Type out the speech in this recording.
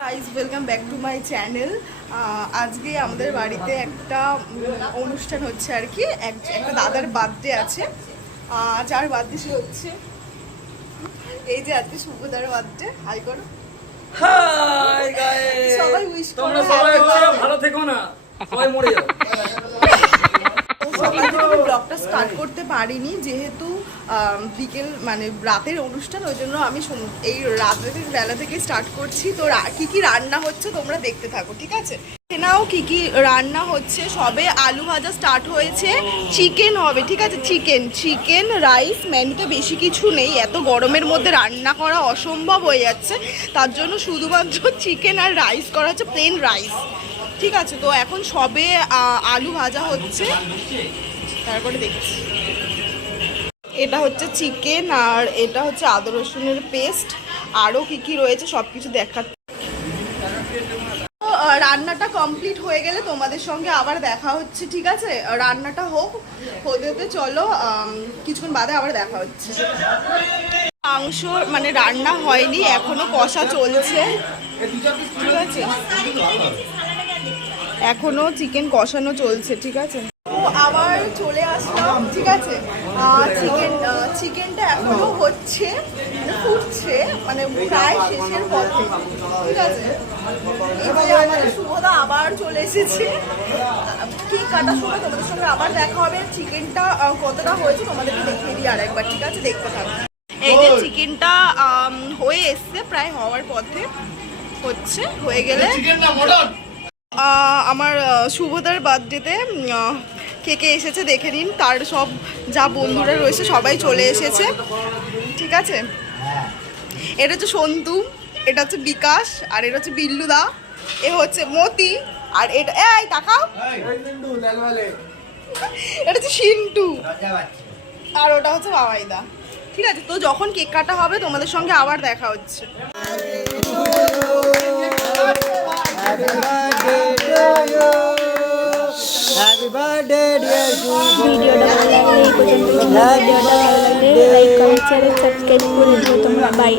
Guys welcome back to my channel. আজকে আমাদের বাড়িতে একটা অনুষ্ঠান হচ্ছে আর কি, একটা দাদার বার্থডে আছে। যার বার্থডে সে হচ্ছে এই যে আজকে শুভদার বার্থডে। হাই করো, হাই গাইস, সবাই উইশ করো। তোমরা সবাই ভালো থেকো না, সবাই মরে যাও। সকাল থেকে আমি ব্লগটা স্টার্ট করতে পারিনি, যেহেতু বিকেল মানে রাতের অনুষ্ঠান, ওই জন্য আমি এই রাতের বেলা থেকে স্টার্ট করছি। তো কি কি রান্না হচ্ছে তোমরা দেখতে থাকো, ঠিক আছে? নাও কি কি রান্না হচ্ছে। সবে আলু ভাজা স্টার্ট হয়েছে, চিকেন হবে, ঠিক আছে? চিকেন রাইস, মেনুতে বেশি কিছু নেই। এত গরমের মধ্যে রান্না করা অসম্ভব হয়ে যাচ্ছে, তার জন্য শুধুমাত্র চিকেন আর রাইস করা হচ্ছে, প্লেন রাইস, ঠিক আছে? তো এখন সবে আলু ভাজা হচ্ছে, তারপরে দেখছি। এটা হচ্ছে চিকেন আর এটা হচ্ছে আদা রসুনের পেস্ট, আরও কি কি রয়েছে সব কিছু দেখাচ্ছি। রান্নাটা কমপ্লিট হয়ে গেলে তোমাদের সঙ্গে আবার দেখা হচ্ছে, ঠিক আছে? রান্নাটা হতে হতে চলো, কিছুক্ষণ বাদে আবার দেখা হচ্ছে। মাংস মানে রান্না হয়নি এখনো, কষা চলছে, ঠিক আছে? এখনো চিকেন কষানো চলছে, ঠিক আছে? আবার চলে আসলাম, ঠিক আছে? চিকেনটা এখনো হচ্ছে, ফুটছে, মানে প্রায় শেষের পথে, ঠিক আছে? এবারে আমাদের শুভদা আবার চলে এসেছে। কেক কাটার সময় তোমাদের সঙ্গে আবার দেখা হবে। চিকেনটা কতটা হয়েছে তোমাদেরকে দেখিয়ে দিই আর একবার, ঠিক আছে? দেখতে থাকো। এই যে চিকেনটা হয়ে এসছে, প্রায় হওয়ার পথে হচ্ছে, হয়ে গেলে আমার শুভদার বার্থডেতে কে কে এসেছে দেখে নিন। তার সব যা বন্ধুরা রয়েছে সবাই চলে এসেছে, ঠিক আছে? এটা হচ্ছে সন্তু, এটা হচ্ছে বিকাশ, আর এটা হচ্ছে বিল্লুদা, এ হচ্ছে মতি, আর এটা এই তাকাও, এটা হচ্ছে সিন্টু, আর ওটা হচ্ছে বাবাইদা, ঠিক আছে? তো যখন কেক কাটা হবে তোমাদের সঙ্গে আবার দেখা হচ্ছে। Happy birthday dear ভিডিওটা ভালো লাগলে এই পর্যন্ত, ভিডিওটা ভালো লাগলে লাইক কমেন্ট শেয়ার সাবস্ক্রাইব করে দিও তোমরা। বাই।